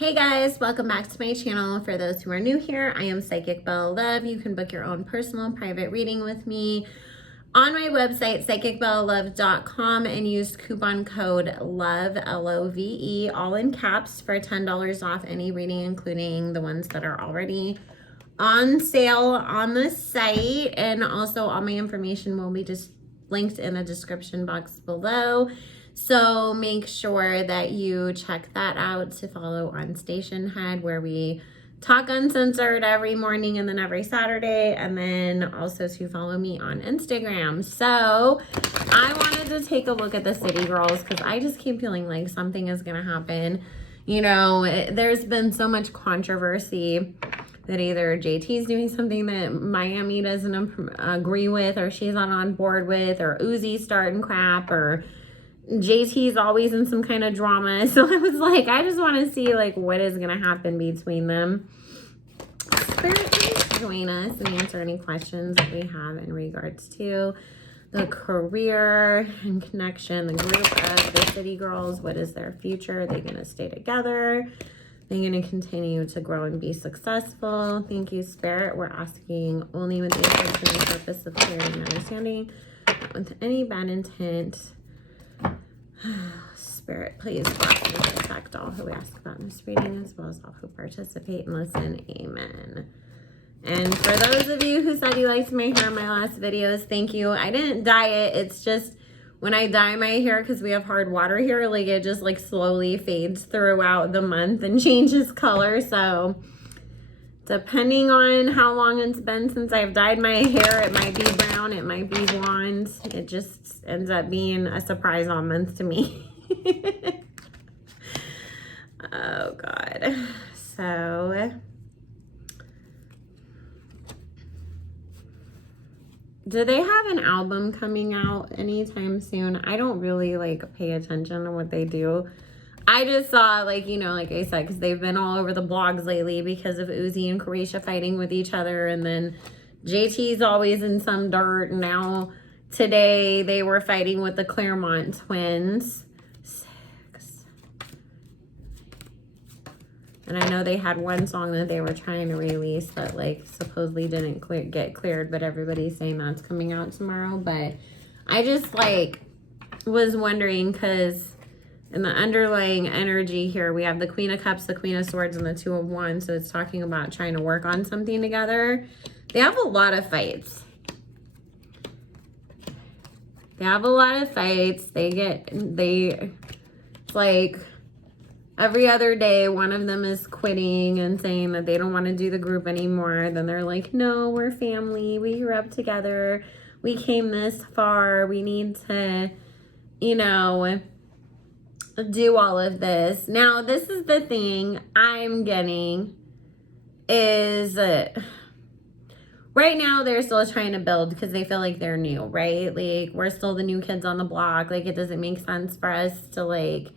Hey guys, welcome back to my channel. For those who are new here, I am Psychic Bella Love. You can book your own personal and private reading with me on my website, psychicbellalove.com, and use coupon code LOVE, L-O-V-E, all in caps for $10 off any reading, including the ones that are already on sale on the site. And also all my information will be just linked in the description box below. So make sure that you check that out to follow on Station Head, where we talk uncensored every morning and then every Saturday, and then also to follow me on Instagram. So I wanted to take a look at the City Girls because I just keep feeling like something is going to happen. You know, there's been so much controversy that either JT's doing something that Miami doesn't agree with, or she's not on board with, or Uzi's starting crap, or JT's always in some kind of drama. So I was like, I just want to see like what is going to happen between them. Spirit, please join us and answer any questions that we have in regards to the career and connection, the group of the City Girls. What is their future? Are they going to stay together? Are they going to continue to grow and be successful? Thank you, Spirit. We're asking only with the intention and purpose of clarity and understanding, not with any bad intent. Spirit, please bless and protect all who ask about this reading, as well as all who participate and listen. Amen. And for those of you who said you liked my hair in my last videos, thank you. I didn't dye it. It's just when I dye my hair, because we have hard water here, like it just like slowly fades throughout the month and changes color. So depending on how long it's been since I've dyed my hair, it might be brown, it might be blonde. It just ends up being a surprise all month to me. Oh, God. So, do they have an album coming out anytime soon? I don't really, like, pay attention to what they do. I just saw, like, you know, like I said, because they've been all over the blogs lately because of Uzi and Carisha fighting with each other. And then JT's always in some dirt. And now today they were fighting with the Claremont twins. 6. And I know they had one song that they were trying to release that, like, supposedly didn't get cleared. But everybody's saying that's coming out tomorrow. But I just, like, was wondering because in the underlying energy here, we have the Queen of Cups, the Queen of Swords, and the Two of Wands. So it's talking about trying to work on something together. They have a lot of fights. They have a lot of fights. It's like every other day, one of them is quitting and saying that they don't want to do the group anymore. Then they're like, no, we're family. We grew up together. We came this far. We need to, you know, do all of this. Now, this is the thing I'm getting is right now they're still trying to build because they feel like they're new, right? Like, we're still the new kids on the block. Like, it doesn't make sense for us to, like,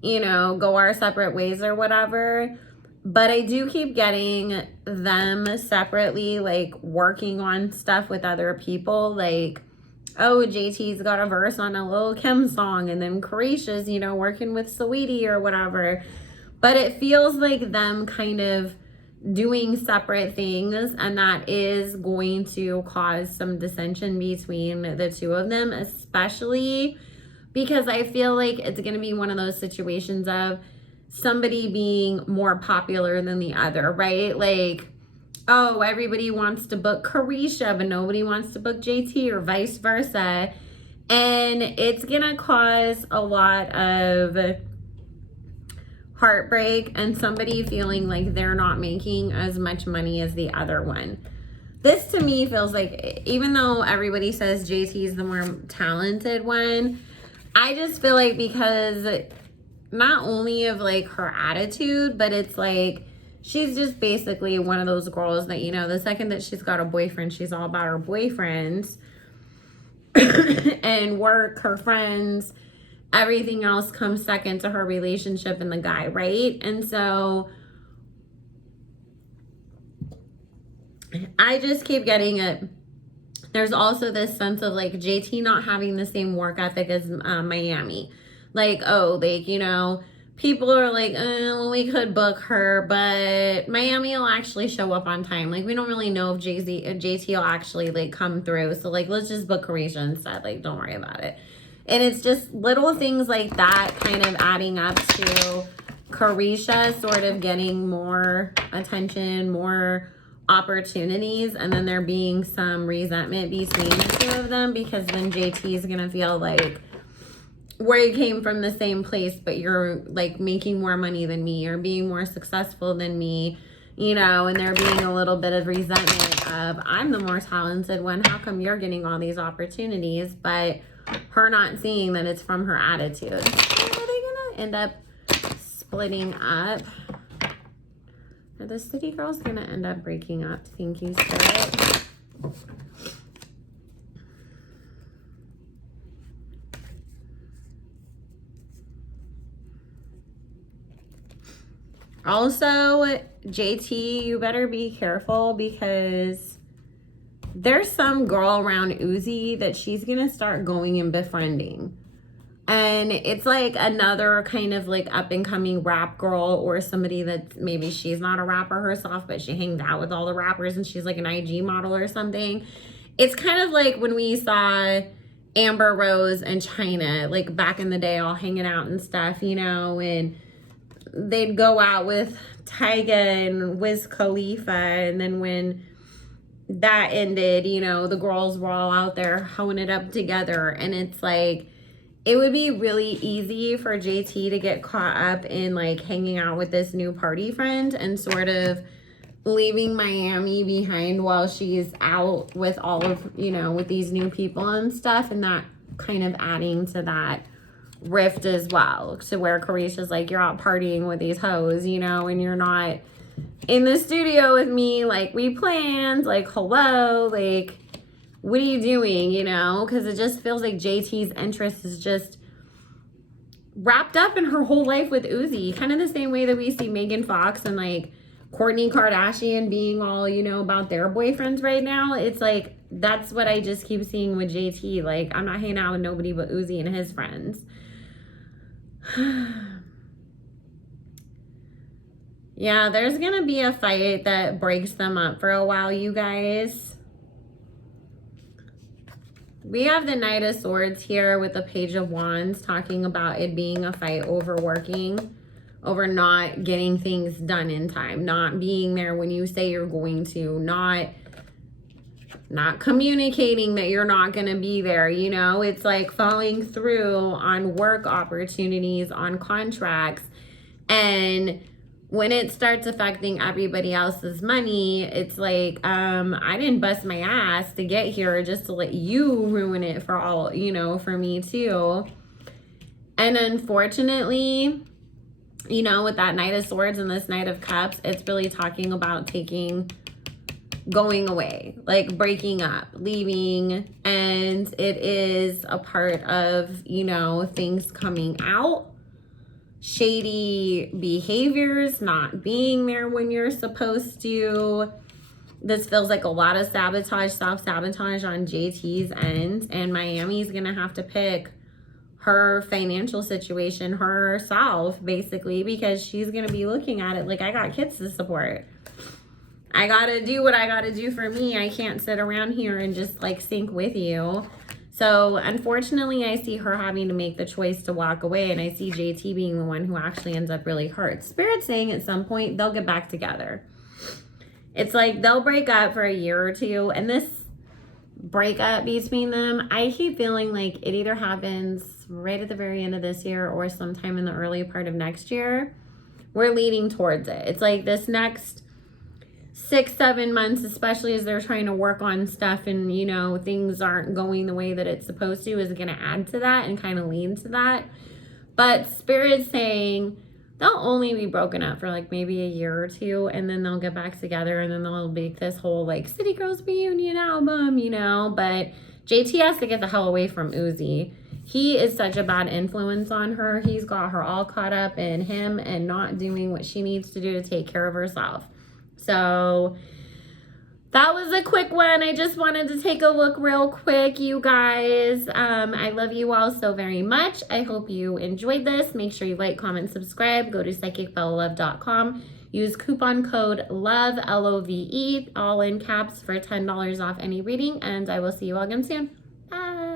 you know, go our separate ways or whatever. But I do keep getting them separately, like, working on stuff with other people. Like, oh, JT's got a verse on a Lil Kim song, and then Carisha's, you know, working with Saweetie or whatever. But it feels like them kind of doing separate things, and that is going to cause some dissension between the two of them, especially because I feel like it's going to be one of those situations of somebody being more popular than the other, right? Like, oh, everybody wants to book Carisha, but nobody wants to book JT, or vice versa. And it's going to cause a lot of heartbreak and somebody feeling like they're not making as much money as the other one. This to me feels like, even though everybody says JT is the more talented one, I just feel like because not only of like her attitude, but it's like, she's just basically one of those girls that, you know, the second that she's got a boyfriend, she's all about her boyfriends and work, her friends, everything else comes second to her relationship and the guy, right? And so I just keep getting it. There's also this sense of like JT not having the same work ethic as Miami. Like, oh, like, you know, people are like, well, we could book her, but Miami will actually show up on time. Like, we don't really know if JT will actually like come through. So like, let's just book Carisha instead. Like, don't worry about it. And it's just little things like that kind of adding up to Carisha sort of getting more attention, more opportunities, and then there being some resentment between the two of them, because then JT is gonna feel like, where you came from the same place, but you're like making more money than me or being more successful than me, you know, and there being a little bit of resentment of, I'm the more talented one, how come you're getting all these opportunities? But her not seeing that it's from her attitude. So are they gonna end up splitting up? Are the city girls gonna end up breaking up? Thank you, Spirit. Also, JT, you better be careful, because there's some girl around Uzi that she's gonna start going and befriending. And it's like another kind of like up and coming rap girl, or somebody that maybe she's not a rapper herself, but she hangs out with all the rappers and she's like an IG model or something. It's kind of like when we saw Amber Rose and China, like back in the day, all hanging out and stuff, you know, and they'd go out with Tyga and Wiz Khalifa, and then when that ended, you know, the girls were all out there hoeing it up together. And it's like, it would be really easy for JT to get caught up in like hanging out with this new party friend and sort of leaving Miami behind while she's out with all of, you know, with these new people and stuff, and that kind of adding to that rift as well, to where Carisha's like, you're out partying with these hoes, you know, and you're not in the studio with me like we planned. Like, hello, like, what are you doing, you know? Because it just feels like JT's interest is just wrapped up in her whole life with Uzi, kind of the same way that we see Megan Fox and like Kourtney Kardashian being all, you know, about their boyfriends right now. It's like, that's what I just keep seeing with JT. Like, I'm not hanging out with nobody but Uzi and his friends. Yeah, there's gonna be a fight that breaks them up for a while, you guys. We have the Knight of Swords here with the Page of Wands, talking about it being a fight over working, over not getting things done in time, not being there when you say you're going to, not communicating that you're not going to be there, you know? It's like following through on work opportunities, on contracts, and when it starts affecting everybody else's money, it's like, I didn't bust my ass to get here just to let you ruin it for all, you know, for me too. And unfortunately, you know, with that Knight of Swords and this Knight of Cups, it's really talking about going away, like breaking up, leaving, and it is a part of, you know, things coming out, shady behaviors, not being there when you're supposed to. This feels like a lot of sabotage, self-sabotage on JT's end, and Miami's gonna have to pick her financial situation herself, basically, because she's gonna be looking at it like, I got kids to support. I gotta do what I gotta do for me. I can't sit around here and just like sink with you. So unfortunately, I see her having to make the choice to walk away, and I see JT being the one who actually ends up really hurt. Spirit's saying at some point they'll get back together. It's like they'll break up for a year or two, and this breakup between them, I keep feeling like it either happens right at the very end of this year or sometime in the early part of next year. We're leading towards it. It's like this next 6-7 months, especially as they're trying to work on stuff and, you know, things aren't going the way that it's supposed to, is going to add to that and kind of lead to that. But Spirit's saying they'll only be broken up for like maybe a year or two, and then they'll get back together, and then they'll make this whole like City Girls reunion album, you know. But JT has to get the hell away from Uzi. He is such a bad influence on her. He's got her all caught up in him and not doing what she needs to do to take care of herself. So that was a quick one. I just wanted to take a look real quick, you guys. I love you all so very much. I hope you enjoyed this. Make sure you like, comment, subscribe. Go to psychicbellalove.com. Use coupon code LOVE, LOVE, all in caps for $10 off any reading. And I will see you all again soon. Bye.